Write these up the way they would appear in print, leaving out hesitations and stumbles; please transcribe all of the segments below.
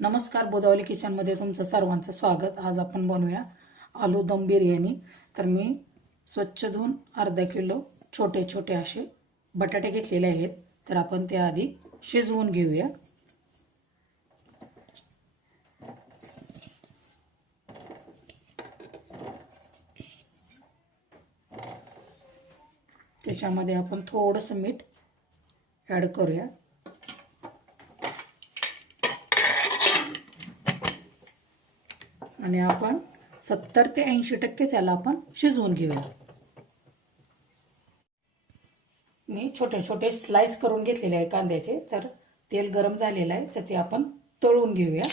नमस्कार, बोदावली किचनमध्ये तुमचं सर्वांचं स्वागत। आज आपण बनवूया आलू दम बिर्याणी। तर मी स्वच्छ धुवून अर्धा किलो छोटे छोटे असे बटाटे घेतलेले आहेत। तर आपण ते आधी शिजवून घेऊया। त्याच्यामध्ये आपण थोडंसं मीठ ॲड करूया। आणि आपण 70 ते 80% याला आपण शिजवून घेऊया। मी छोटे छोटे स्लाइस करून घेतलेले आहे कांद्याचे। तर तेल गरम झालेलं आहे, तर ते आपण तळून घेऊया।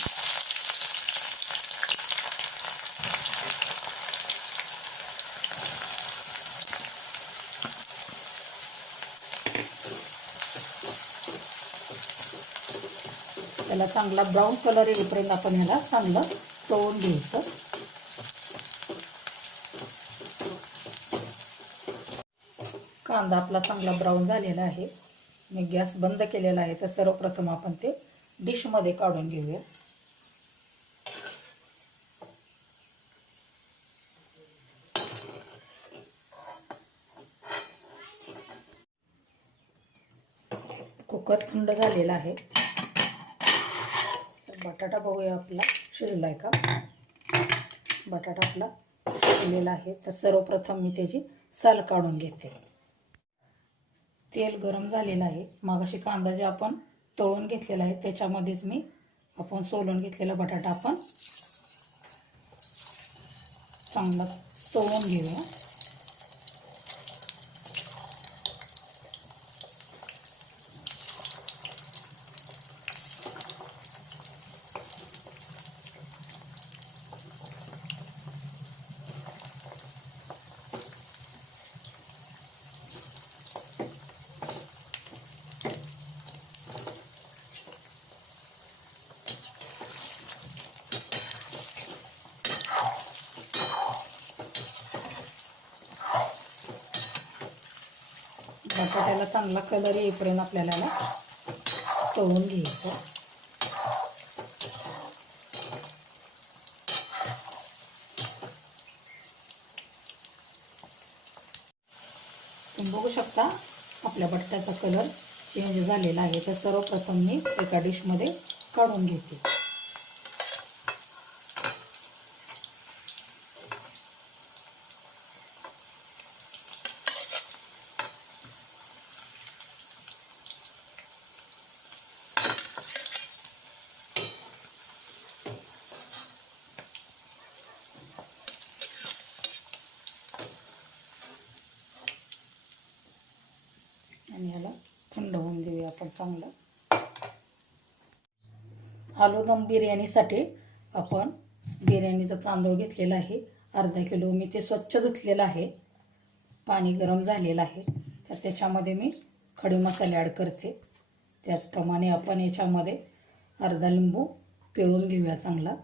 त्याला चांगला ब्राऊन कलर येईपर्यंत आपण ह्याला चांगलं तळून घ्यायचं। कांदा आपला चांगला ब्राऊन झालेला आहे। मी गॅस बंद केलेला आहे। तर सर्वप्रथम आपण ते डिश मध्ये काढून घेऊया। कुकर थंड झालेला आहे। बटाटा बघूया आपला शिजलाय का। बटाटा आपला शिजलेला आहे। तर सर्वप्रथम मी त्याची साल काढून घेते। तेल गरम झालेलं आहे। मगाशी कांदा जे आपण तळून घेतलेला आहे त्याच्यामध्येच मी आपण सोलून घेतलेला बटाटा आपण चांगला तळून घेऊया। बटाट्याला चांगला कलर येईपर्यंत आपल्याला तळून घ्यायचं। तुम्ही बघू शकता आपल्या बटाट्याचा कलर चेंज झालेला आहे। तर सर्वप्रथम मी एका डिश मध्ये काढून घेते। आणि याला थंड होऊन देऊया आपण चांगलं। आलू दम बिर्याणीसाठी आपण बिर्याणीचा तांदूळ घेतलेला आहे अर्धा किलो। मी ते स्वच्छ धुतलेलं आहे। पाणी गरम झालेलं आहे। तर त्याच्यामध्ये मी खडे मसाले ॲड करते। त्याचप्रमाणे आपण याच्यामध्ये अर्धा लिंबू पिळून घेऊया चांगला।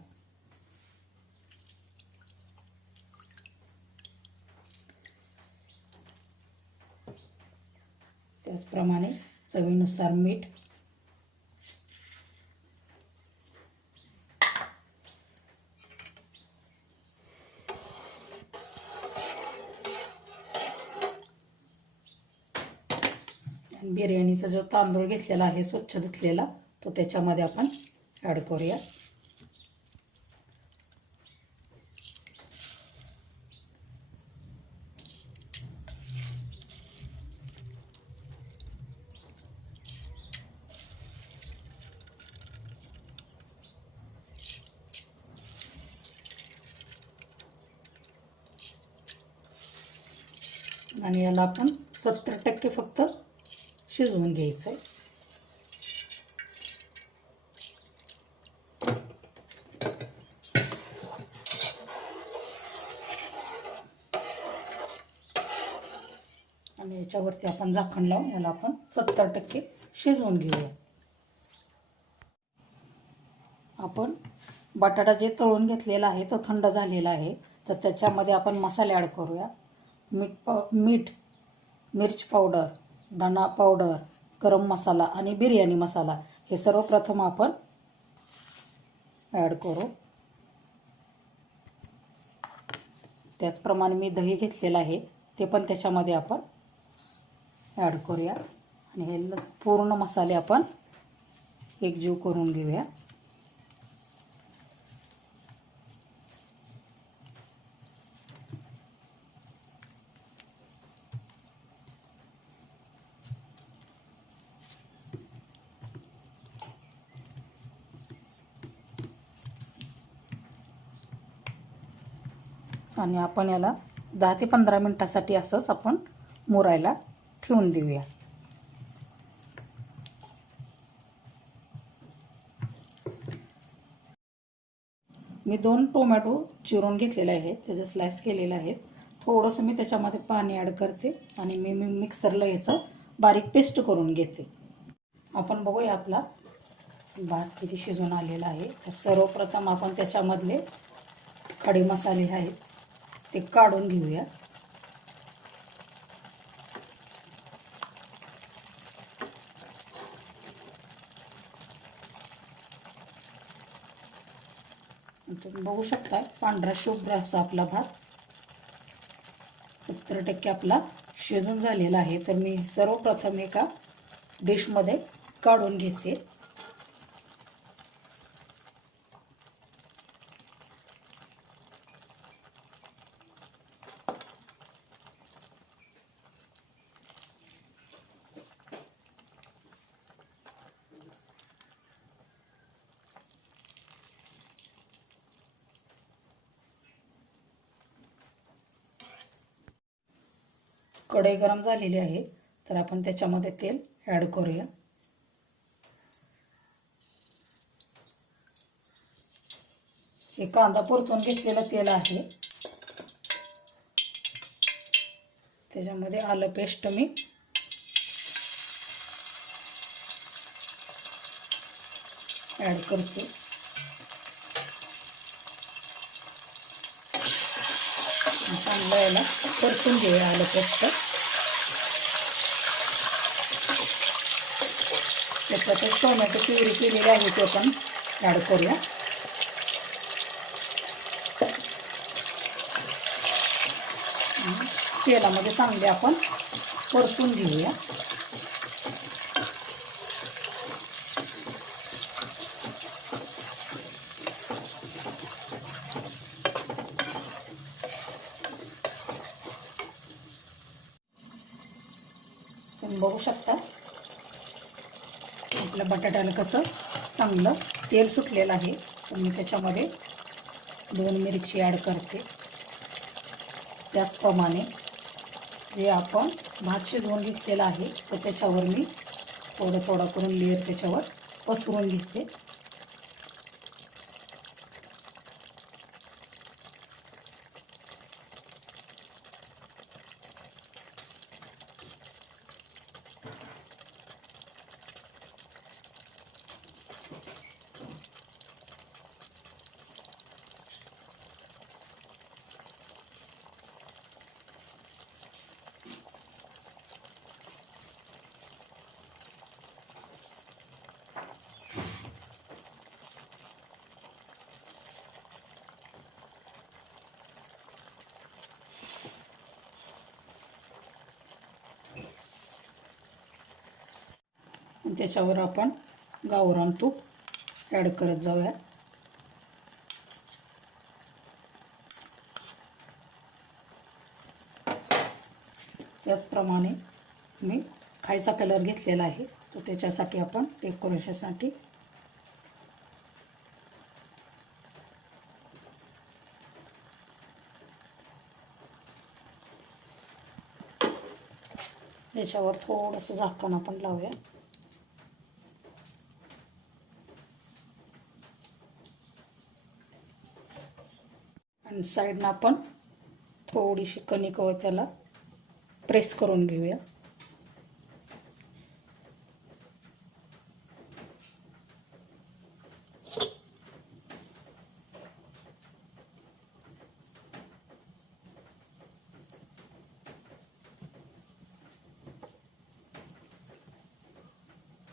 त्याचप्रमाणे चवीनुसार मीठ, आणि बिर्याणीचा जो तांदूळ घेतलेला आहे स्वच्छ धुतलेला तो त्याच्यामध्ये आपण ॲड करूया। आणि याला आपण 70% फक्त शिजवून घ्यायचं आहे। आणि याच्यावरती आपण झाकण लावून याला आपण 70% शिजवून घेऊया। आपण बटाटा जे तळून घेतलेला आहे तो थंड झालेला आहे। तर त्याच्यामध्ये आपण मसाले ॲड करूया। मीठ, मिर्च पावडर, धना पावडर, गरम मसाला आणि बिर्याणी मसाला हे सर्वप्रथम आपण ॲड करू. त्याचप्रमाणे मी दही घेतलेलं आहे ते पण त्याच्यामध्ये आपण ॲड करूया आणि हे पूर्ण मसाले आपण एकजीव करून घेऊया. आणि आपण याला 10 ते 15 मिनिटासाठी असंच आपण मुरायला ठेवून देऊया. मी 2 टोमॅटो चिरून घेतलेले आहेत, त्याचे स्लाइस केलेले आहेत. थोडंसं मी त्याच्यामध्ये पाणी ॲड करते आणि मी मिक्सरला याचं बारीक पेस्ट करून घेते. आपण बघूया आपला भात किती शिजून आलेला आहे. तर सर्वप्रथम आपण त्याच्यामधले खडे मसाले आहेत ते काढून घेऊया. तुम्ही बघू शकता पांढरा शुभ्र असा आपला भात 70% आपला शिजून झालेला आहे. तर मी सर्वप्रथम एका डिशमध्ये काढून घेते. कढई गरम झालेली आहे तर आपण त्याच्यामध्ये तेल ॲड करूया. हे कांदा परतून घेतलेलं तेल आहे. त्याच्यामध्ये आलं पेस्ट मी ॲड करते. चांगलं याला परतून घेऊया आलं पेस्ट. त्याच्यातच टोमॅटो प्युरी केलेली आहे ते पण ॲड करूया. तेलामध्ये चांगले आपण परतून घेऊया. तुम्ही बघू शकता आपल्या बटाट्याला कसं चांगलं तेल सुटलेलं आहे. तर मी त्याच्यामध्ये 2 मिरची ॲड करते. त्याचप्रमाणे जे आपण भात शिजवून घेतलेला आहे तर त्याच्यावर मी थोडं थोडं करून लेअर त्याच्यावर पसरून घेते. त्याच्यावर आपण गावरान तूप ॲड करत जाऊया. त्याचप्रमाणे मी खायचा कलर घेतलेला आहे तो त्याच्यासाठी आपण डेकोरेशनसाठी याच्यावर थोडंसं झाकण आपण लावूया. आणि साईडनं आपण थोडीशी कणिक त्याला प्रेस करून घेऊया.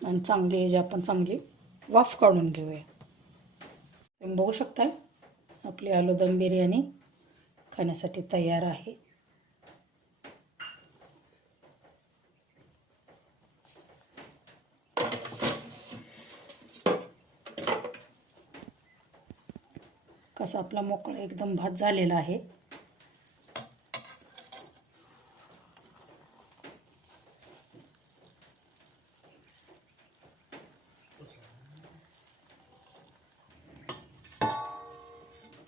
आणि चांगली आपण चांगली वाफ काढून घेऊया. तुम्ही बघू शकता आपली आलू दम बिर्याणी खाण्यासाठी तयार आहे. कसा आपला मोकळा एकदम भात झालेला आहे.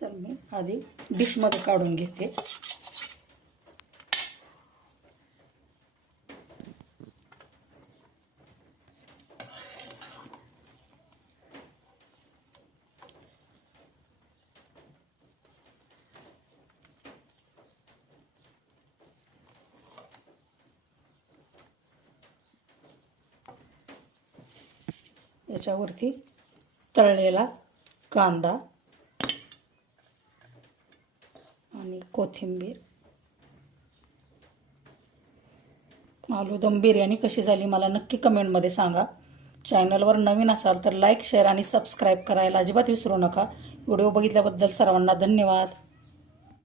तर मी आधी डिशमध्ये काढून घेते. याच्यावरती तळलेला कांदा आणि कोथिंबीर. आलू दम बिर्याणी कशी झाली मला नक्की कमेंटमध्ये सांगा. चॅनलवर नवीन असाल तर लाईक, शेअर आणि सबस्क्राईब करायला अजिबात विसरू नका. व्हिडिओ बघितल्याबद्दल सर्वांना धन्यवाद.